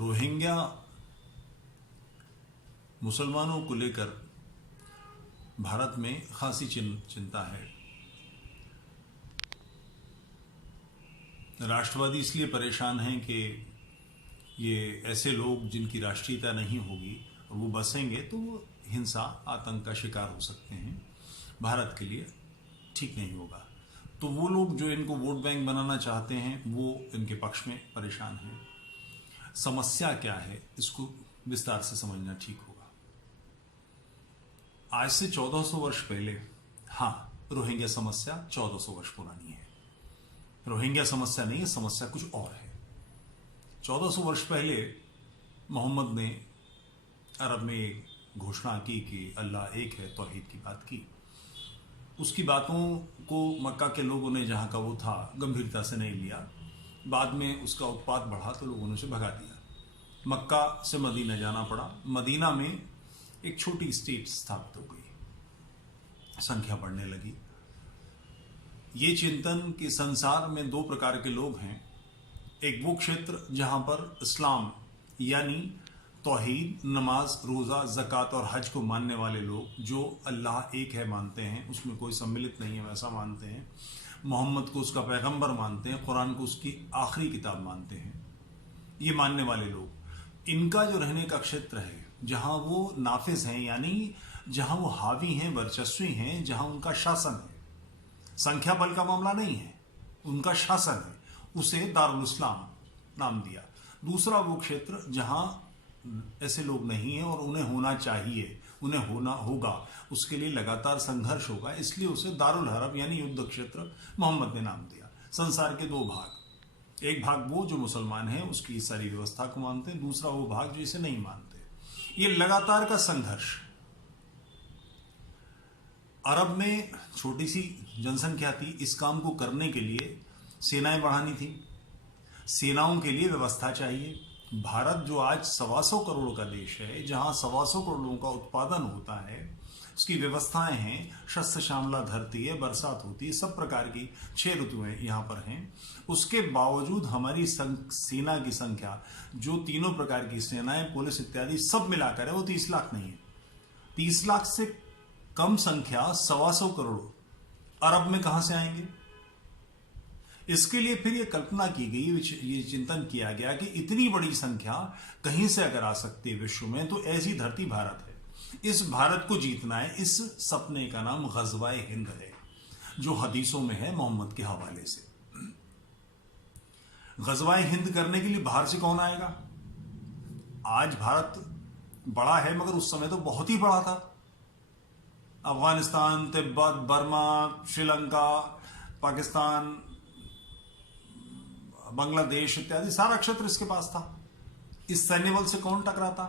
Rohingya मुसलमानों को लेकर भारत में खासी चिंता है। राष्ट्रवादी इसलिए परेशान हैं कि ये ऐसे लोग जिनकी राष्ट्रीयता नहीं होगी और वो बसेंगे तो वो हिंसा आतंक का शिकार हो सकते हैं, भारत के लिए ठीक नहीं होगा। तो वो लोग जो इनको वोट बैंक बनाना चाहते हैं वो इनके पक्ष में परेशान हैं। समस्या क्या है इसको विस्तार से समझना ठीक होगा। आज से 1400 वर्ष पहले, हाँ, रोहिंग्या समस्या 1400 वर्ष पुरानी है। रोहिंग्या समस्या नहीं है, समस्या कुछ और है। 1400 वर्ष पहले मोहम्मद ने अरब में घोषणा की कि अल्लाह एक है, तौहीद की बात की। उसकी बातों को मक्का के लोगों ने, जहाँ का वो था, गंभीरता से नहीं लिया। बाद में उसका उत्पात बढ़ा तो लोगों ने उसे भगा दिया। मक्का से मदीना जाना पड़ा। मदीना में एक छोटी स्टेट स्थापित हो गई, संख्या बढ़ने लगी। ये चिंतन कि संसार में दो प्रकार के लोग हैं। एक वो क्षेत्र जहां पर इस्लाम यानी तौहीद, नमाज, रोज़ा, ज़कात और हज को मानने वाले लोग, जो अल्लाह एक है मानते हैं, उसमें कोई सम्मिलित नहीं है वैसा मानते हैं, मोहम्मद को उसका पैगंबर मानते हैं, कुरान को उसकी आखिरी किताब मानते हैं, ये मानने वाले लोग, इनका जो रहने का क्षेत्र है, जहां वो नाफिज हैं यानी जहां वो हावी हैं, वर्चस्वी हैं, जहां उनका शासन है, संख्या बल का मामला नहीं है, उनका शासन है, उसे दारुल इस्लाम नाम दिया। दूसरा वो क्षेत्र जहां ऐसे लोग नहीं हैं और उन्हें होना चाहिए, उन्हें होना होगा, उसके लिए लगातार संघर्ष होगा, इसलिए उसे दारुल हरब यानी युद्ध क्षेत्र मोहम्मद ने नाम दिया। संसार के दो भाग, एक भाग वो जो मुसलमान है, उसकी सारी व्यवस्था को मानते हैं, दूसरा वो भाग जो इसे नहीं मानते। ये लगातार का संघर्ष। अरब में छोटी सी जनसंख्या थी, इस काम को करने के लिए सेनाएं बढ़ानी थी, सेनाओं के लिए व्यवस्था चाहिए। भारत जो आज 125 करोड़ का देश है, जहां 125 करोड़ लोगों का उत्पादन होता है, उसकी व्यवस्थाएं हैं, शस्त्र श्यामला धरती है, बरसात होती है, सब प्रकार की 6 ऋतुएं यहाँ पर हैं। उसके बावजूद हमारी सेना की संख्या, जो तीनों प्रकार की सेनाएं, पुलिस इत्यादि सब मिलाकर है, वो 30 लाख नहीं है। 30 लाख से कम संख्या 125 करोड़ अरब में कहां से आएंगे? इसके लिए फिर ये कल्पना की गई, ये चिंतन किया गया कि इतनी बड़ी संख्या कहीं से अगर आ सकती है विश्व में, तो ऐसी धरती भारत है। इस भारत को जीतना है। इस सपने का नाम ग़ज़वा-ए हिंद है, जो हदीसों में है मोहम्मद के हवाले से। ग़ज़वा-ए हिंद करने के लिए बाहर से कौन आएगा? आज भारत बड़ा है, मगर उस समय तो बहुत ही बड़ा था। अफगानिस्तान, तिब्बत, बर्मा, श्रीलंका, पाकिस्तान, बांग्लादेश इत्यादि सारा क्षेत्र इसके पास था। इस सैन्य बल से कौन टकराता?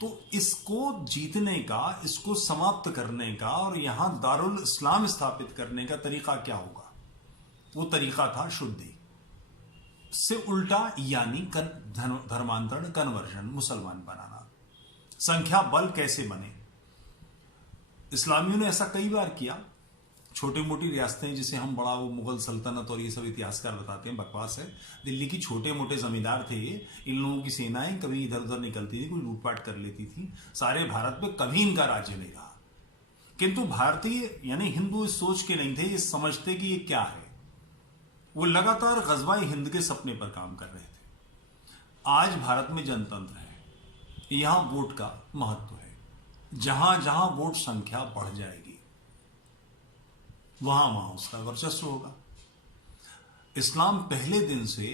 तो इसको जीतने का, इसको समाप्त करने का और यहां दारुल इस्लाम स्थापित करने का तरीका क्या होगा? वो तरीका था शुद्धि से उल्टा, यानी धर्मांतरण, कन्वर्जन, मुसलमान बनाना। संख्या बल कैसे बने? इस्लामियों ने ऐसा कई बार किया। छोटी मोटी रियासतें, जिसे हम बड़ा वो मुगल सल्तनत और ये सब इतिहासकार बताते हैं, बकवास है। दिल्ली की छोटे मोटे जमींदार थे, इन लोगों की सेनाएं कभी इधर उधर निकलती थी, कोई लूटपाट कर लेती थी। सारे भारत में कभी इनका राज्य नहीं रहा। किंतु भारतीय यानी हिंदू इस सोच के नहीं थे, ये समझते कि ये क्या है। वो लगातार ग़ज़वा-ए हिंद के सपने पर काम कर रहे थे। आज भारत में जनतंत्र है, यहां वोट का महत्व है। जहां जहां वोट संख्या बढ़ जाएगी, वहां वहां उसका वर्चस्व होगा। इस्लाम पहले दिन से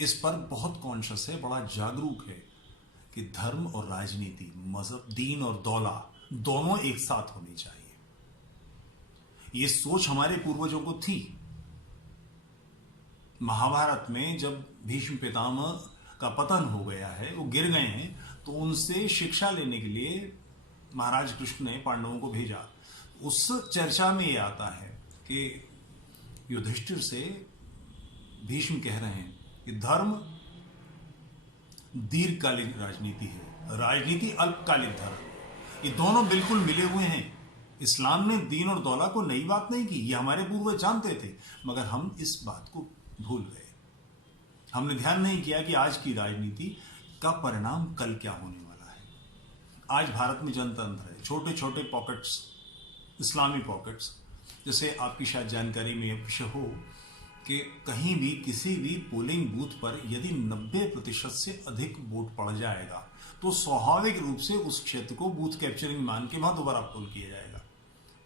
इस पर बहुत कॉन्शियस है, बड़ा जागरूक है कि धर्म और राजनीति, मजहब, दीन और दौला दोनों एक साथ होनी चाहिए। ये सोच हमारे पूर्वजों को थी। महाभारत में जब भीष्म पितामह का पतन हो गया है, वो गिर गए हैं, तो उनसे शिक्षा लेने के लिए महाराज कृष्ण ने पांडवों को भेजा। उस चर्चा में ये आता है कि युधिष्ठिर से भीष्म कह रहे हैं कि धर्म दीर्घकालिक राजनीति है, राजनीति अल्पकालिक धर्म। ये दोनों बिल्कुल मिले हुए हैं। इस्लाम ने दीन और दौला को नई बात नहीं की, ये हमारे पूर्वज जानते थे, मगर हम इस बात को भूल गए। हमने ध्यान नहीं किया कि आज की राजनीति का परिणाम कल क्या होने वाला है। आज भारत में जनतंत्र है, छोटे छोटे पॉकेट्स, इस्लामी पॉकेट्स, जैसे आपकी शायद जानकारी में यह विषय हो कि कहीं भी किसी भी पोलिंग बूथ पर यदि 90% से अधिक वोट पड़ जाएगा तो स्वाभाविक रूप से उस क्षेत्र को बूथ कैप्चरिंग मान के वहां दोबारा पोल किया जाएगा।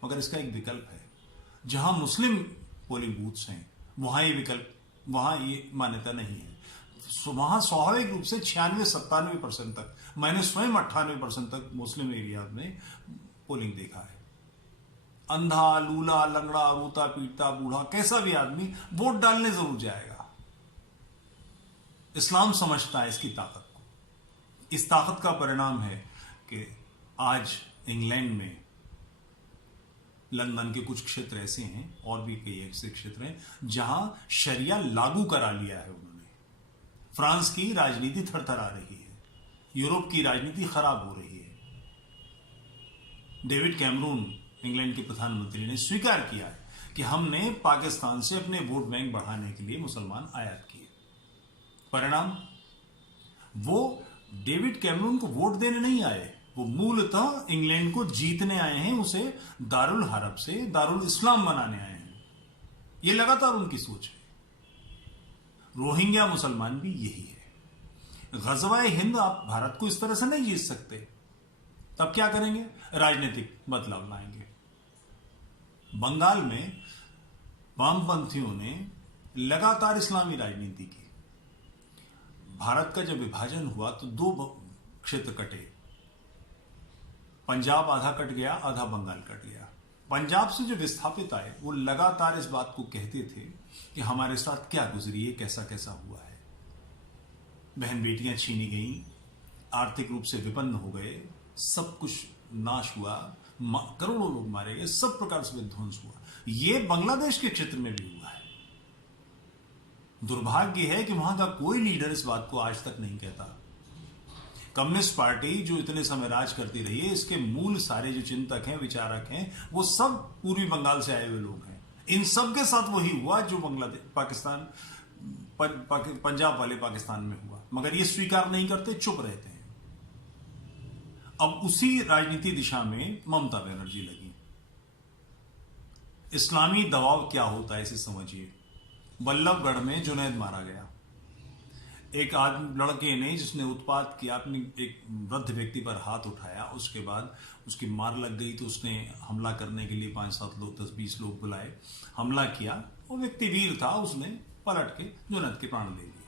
मगर इसका एक विकल्प है, जहां मुस्लिम पोलिंग बूथ्स हैं वहां ये विकल्प, वहां ये मान्यता नहीं है। वहां स्वाभाविक रूप से 96-97% तक, मैंने स्वयं 98% तक मुस्लिम एरिया में पोलिंग देखा है। अंधा, लूला, लंगड़ा, रोता पीटता बूढ़ा, कैसा भी आदमी वोट डालने जरूर जाएगा। इस्लाम समझता है इसकी ताकत को। इस ताकत का परिणाम है कि आज इंग्लैंड में, लंदन के कुछ क्षेत्र ऐसे हैं और भी कई ऐसे क्षेत्र हैं जहां शरिया लागू करा लिया है उन्होंने। फ्रांस की राजनीति थरथरा रही है, यूरोप की राजनीति खराब हो रही है। डेविड कैमरून, इंग्लैंड के प्रधानमंत्री, ने स्वीकार किया है कि हमने पाकिस्तान से अपने वोट बैंक बढ़ाने के लिए मुसलमान आयात किए। परिणाम, वो डेविड कैमरून को वोट देने नहीं आए, वो मूलतः इंग्लैंड को जीतने आए हैं, उसे दारुल हरब से दारुल इस्लाम बनाने आए हैं। ये लगातार उनकी सोच है। रोहिंग्या मुसलमान भी यही है। गजवाए हिंद आप भारत को इस तरह से नहीं जीत सकते। तब क्या करेंगे? राजनीतिक बदलाव लाएंगे। बंगाल में वामपंथियों ने लगातार इस्लामी राजनीति की। भारत का जब विभाजन हुआ तो दो क्षेत्र कटे, पंजाब आधा कट गया, आधा बंगाल कट गया। पंजाब से जो विस्थापित आए वो लगातार इस बात को कहते थे कि हमारे साथ क्या गुजरी है, कैसा कैसा हुआ है। बहन बेटियां छीनी गई, आर्थिक रूप से विपन्न हो गए, सब कुछ नाश हुआ, करोड़ों लोग मारे गए, सब प्रकार से विध्वंस हुआ। यह बांग्लादेश के क्षेत्र में भी हुआ है। दुर्भाग्य है कि वहां का कोई लीडर इस बात को आज तक नहीं कहता। कम्युनिस्ट पार्टी जो इतने समय राज करती रही है, इसके मूल सारे जो चिंतक हैं, विचारक हैं, वो सब पूर्वी बंगाल से आए हुए लोग हैं। इन सब के साथ वही हुआ जो बांग्लादेश, पाकिस्तान, पंजाब वाले पाकिस्तान में हुआ। मगर ये स्वीकार नहीं करते, चुप रहते हैं। अब उसी राजनीति दिशा में ममता बनर्जी लगी। इस्लामी दबाव क्या होता है इसे समझिए। बल्लभगढ़ में जुनैद मारा गया। एक आदमी, लड़के ने, जिसने उत्पात किया, अपने एक वृद्ध व्यक्ति पर हाथ उठाया, उसके बाद उसकी मार लग गई तो उसने हमला करने के लिए 5-7 लोग, 10-20 लोग बुलाए, हमला किया। वो व्यक्ति वीर था, उसने पलट के जुनैद के प्राण ले लिए।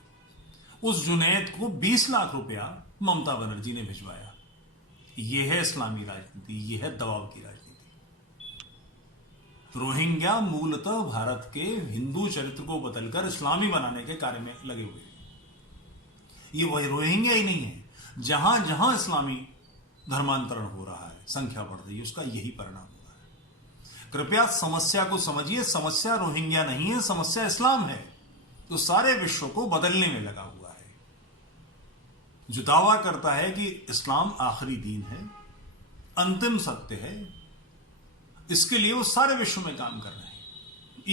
उस जुनैद को 20 लाख रुपया ममता बनर्जी ने भिजवाया। यह है इस्लामी राजनीति, यह है दबाव की राजनीति। रोहिंग्या मूलतः भारत के हिंदू चरित्र को बदलकर इस्लामी बनाने के कार्य में लगे हुए हैं। ये वही रोहिंग्या ही नहीं है, जहां जहां इस्लामी धर्मांतरण हो रहा है, संख्या बढ़ रही है, उसका यही परिणाम हो रहा है। कृपया समस्या को समझिए। समस्या रोहिंग्या नहीं है, समस्या इस्लाम है, तो सारे विश्व को बदलने में लगा हुआ है। जो दावा करता है कि इस्लाम आखिरी दीन है, अंतिम सत्य है, इसके लिए वो सारे विश्व में काम कर रहे हैं।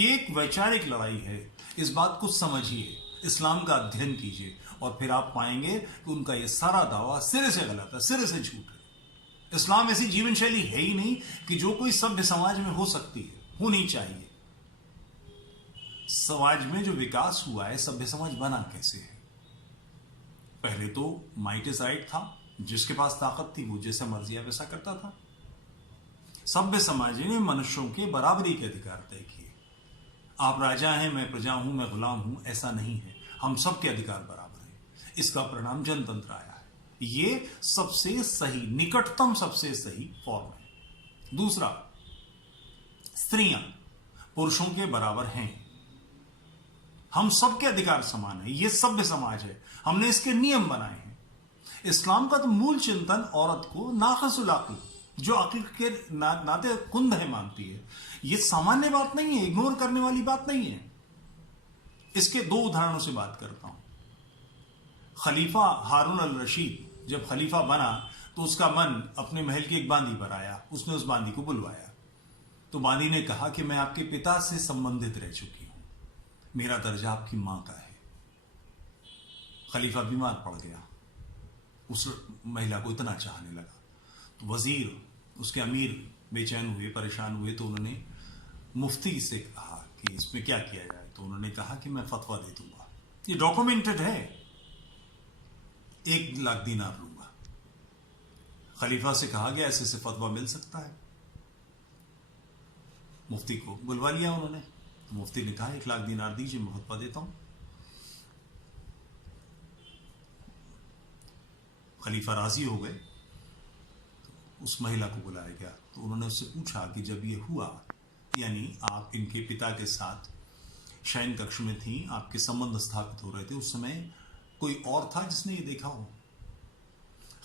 एक वैचारिक लड़ाई है। इस बात को समझिए, इस्लाम का अध्ययन कीजिए और फिर आप पाएंगे कि उनका यह सारा दावा सिरे से गलत है, सिरे से झूठ है। इस्लाम ऐसी जीवन शैली है ही नहीं कि जो कोई सभ्य समाज में हो सकती है, होनी चाहिए। समाज में जो विकास हुआ है, सभ्य समाज बना कैसे है? पहले तो माइटिसाइड था, जिसके पास ताकत थी वो जैसा मर्जी वैसा करता था। सभ्य समाज ने मनुष्यों के बराबरी के अधिकार तय किए। आप राजा हैं, मैं प्रजा हूं, मैं गुलाम हूं, ऐसा नहीं है। हम सबके अधिकार बराबर हैं। इसका परिणाम जनतंत्र आया है। ये सबसे सही, निकटतम सबसे सही फॉर्म है। दूसरा, स्त्रियां पुरुषों के बराबर हैं। हम सबके अधिकार समान है। ये सभ्य समाज है, हमने इसके नियम बनाए हैं। इस्लाम का तो मूल चिंतन औरत को नाक़िसुल अक्ल, जो अक्ल के नाते कुंद है, मानती है। यह सामान्य बात नहीं है, इग्नोर करने वाली बात नहीं है। इसके दो उदाहरणों से बात करता हूं। खलीफा हारून अल रशीद जब खलीफा बना तो उसका मन अपने महल की एक बांदी पर आया। उसने उस बांदी को बुलवाया तो बांदी ने कहा कि मैं आपके पिता से संबंधित रह चुकी हूं, मेरा दर्जा आपकी मां का है। खलीफा बीमार पड़ गया, उस महिला को इतना चाहने लगा। तो वजीर, उसके अमीर बेचैन हुए, परेशान हुए, तो उन्होंने मुफ्ती से कहा कि इसमें क्या किया जाए। तो उन्होंने कहा कि मैं फतवा दे दूंगा, ये डॉक्यूमेंटेड है, 1 लाख दीनार लूंगा। खलीफा से कहा गया ऐसे से फतवा मिल सकता है। मुफ्ती को बुलवा लिया उन्होंने। तो मुफ्ती ने कहा 1 लाख दीनार दीजिए, मैं फतवा देता हूं। खलीफा राजी हो गए। तो उस महिला को बुलाया गया। तो उन्होंने उससे पूछा कि जब ये हुआ, यानी आप इनके पिता के साथ शयन कक्ष में थी, आपके संबंध स्थापित हो रहे थे, उस समय कोई और था जिसने ये देखा हो?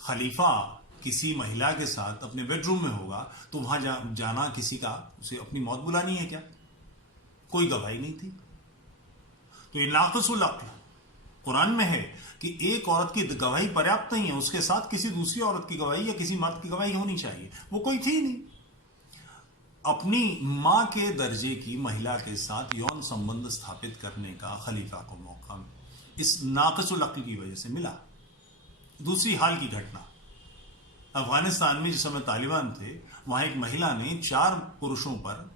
खलीफा किसी महिला के साथ अपने बेडरूम में होगा तो वहां जाना किसी का, उसे अपनी मौत बुलानी है क्या? कोई गवाही नहीं थी। तो ये नाक़िसुल अक्ल कुरान में है कि एक औरत की गवाही पर्याप्त नहीं है, उसके साथ किसी दूसरी औरत की गवाही या किसी मर्द की गवाही होनी चाहिए। वो कोई थी नहीं। अपनी मां के दर्जे की महिला के साथ यौन संबंध स्थापित करने का खलीफा को मौका इस नाक़िसुल अक्ल की वजह से मिला। दूसरी हाल की घटना, अफगानिस्तान में जिस समय तालिबान थे, वहां एक महिला ने 4 पुरुषों पर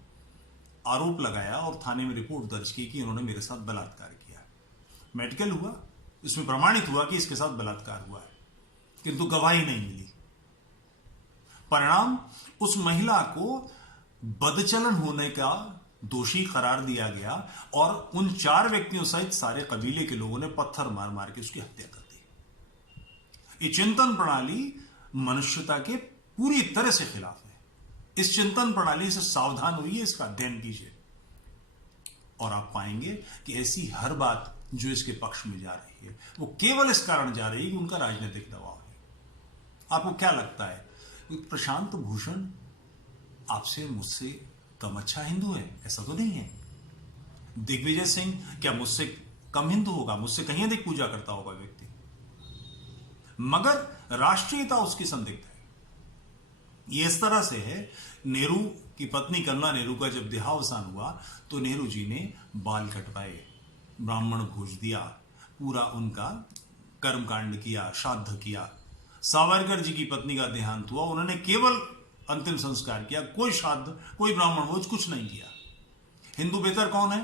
आरोप लगाया और थाने में रिपोर्ट दर्ज की कि उन्होंने मेरे साथ बलात्कार किया। मेडिकल हुआ, इसमें प्रमाणित हुआ कि इसके साथ बलात्कार हुआ है, किंतु गवाही नहीं मिली। परिणाम, उस महिला को बदचलन होने का दोषी करार दिया गया और उन 4 व्यक्तियों सहित सारे कबीले के लोगों ने पत्थर मार मार के उसकी हत्या कर दी। ये चिंतन प्रणाली मनुष्यता के पूरी तरह से खिलाफ है। इस चिंतन प्रणाली से सावधान होइए, इसका अध्ययन कीजिए, और आप पाएंगे कि ऐसी हर बात जो इसके पक्ष में जा रही है वो केवल इस कारण जा रही है कि उनका राजनीतिक दबाव है। आपको क्या लगता है प्रशांत भूषण आपसे मुझसे कम अच्छा हिंदू है? ऐसा तो नहीं है। दिग्विजय सिंह क्या मुझसे कम हिंदू होगा? मुझसे कहीं अधिक पूजा करता होगा व्यक्ति, मगर राष्ट्रीयता उसकी संदिग्ध है। ये इस तरह से है, नेहरू की पत्नी कमला नेहरू का जब देहावसान हुआ तो नेहरू जी ने बाल कटवाए, ब्राह्मण भोज दिया, पूरा उनका कर्मकांड किया, श्राद्ध किया। सावरकर जी की पत्नी का देहांत हुआ, उन्होंने केवल अंतिम संस्कार किया, कोई श्राद्ध, कोई ब्राह्मण भोज, कुछ नहीं किया। हिंदू बेहतर कौन है?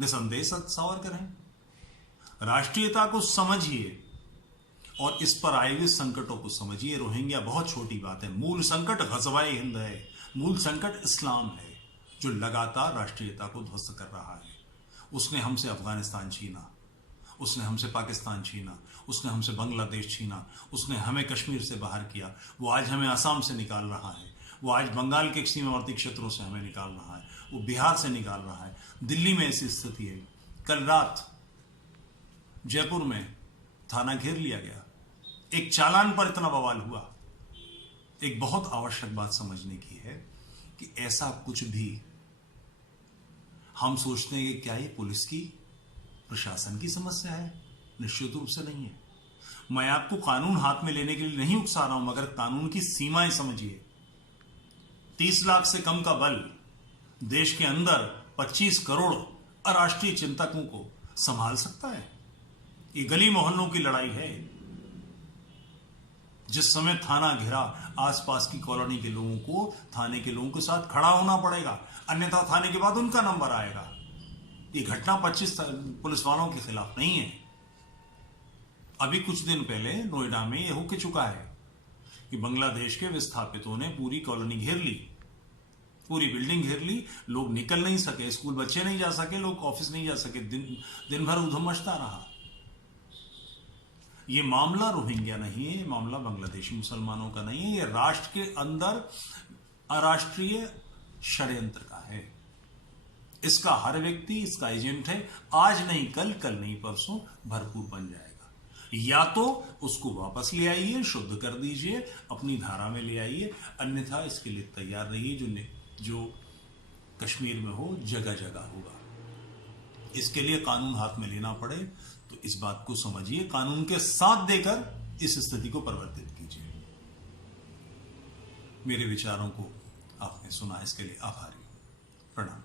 निसंदेह सावरकर है। राष्ट्रीयता को समझिए और इस पर आए हुए संकटों को समझिए। रोहिंग्या बहुत छोटी बात है। मूल संकट ग़ज़वाए हिंद है, मूल संकट इस्लाम है जो लगातार राष्ट्रीयता को ध्वस्त कर रहा है। उसने हमसे अफगानिस्तान छीना, उसने हमसे पाकिस्तान छीना, उसने हमसे बांग्लादेश छीना, उसने हमें कश्मीर से बाहर किया, वो आज हमें असम से निकाल रहा है, वो आज बंगाल के सीमावर्ती क्षेत्रों से हमें निकाल रहा है, वो बिहार से निकाल रहा है। दिल्ली में ऐसी स्थिति है। कल रात जयपुर में थाना घेर लिया गया, एक चालान पर इतना बवाल हुआ। एक बहुत आवश्यक बात समझने की है कि ऐसा कुछ भी हम सोचते हैं कि क्या ये पुलिस की, प्रशासन की समस्या है? निश्चित रूप से नहीं है। मैं आपको कानून हाथ में लेने के लिए नहीं उकसा रहा हूं, मगर कानून की सीमाएं समझिए। 30 लाख से कम का बल देश के अंदर 25 करोड़ अराष्ट्रीय चिंतकों को संभाल सकता है? ये गली मोहल्लों की लड़ाई है। जिस समय थाना घिरा, आसपास की कॉलोनी के लोगों को थाने के लोगों के साथ खड़ा होना पड़ेगा, अन्यथा थाने के बाद उनका नंबर आएगा। ये घटना 25 पुलिस वालों के खिलाफ नहीं है। अभी कुछ दिन पहले नोएडा में यह हो के चुका है कि बांग्लादेश के विस्थापितों ने पूरी कॉलोनी घेर ली, पूरी बिल्डिंग घेर ली। लोग निकल नहीं सके, स्कूल बच्चे नहीं जा सके, लोग ऑफिस नहीं जा सके, दिन भर उधम मचता रहा। ये मामला रोहिंग्या नहीं है, ये मामला बांग्लादेशी मुसलमानों का नहीं है, ये राष्ट्र के अंदर अराष्ट्रीय षड्यंत्र का है। इसका हर व्यक्ति इसका एजेंट है। आज नहीं कल, कल नहीं परसों भरपूर बन जाएगा। या तो उसको वापस ले आइए, शुद्ध कर दीजिए, अपनी धारा में ले आइए, अन्यथा इसके लिए तैयार रहिए। जो कश्मीर में हो, जगह जगह होगा। इसके लिए कानून हाथ में लेना पड़े तो इस बात को समझिए, कानून के साथ देकर इस स्थिति को परिवर्तित कीजिए। मेरे विचारों को आपने सुना, इसके लिए आभारी हूं। प्रणाम।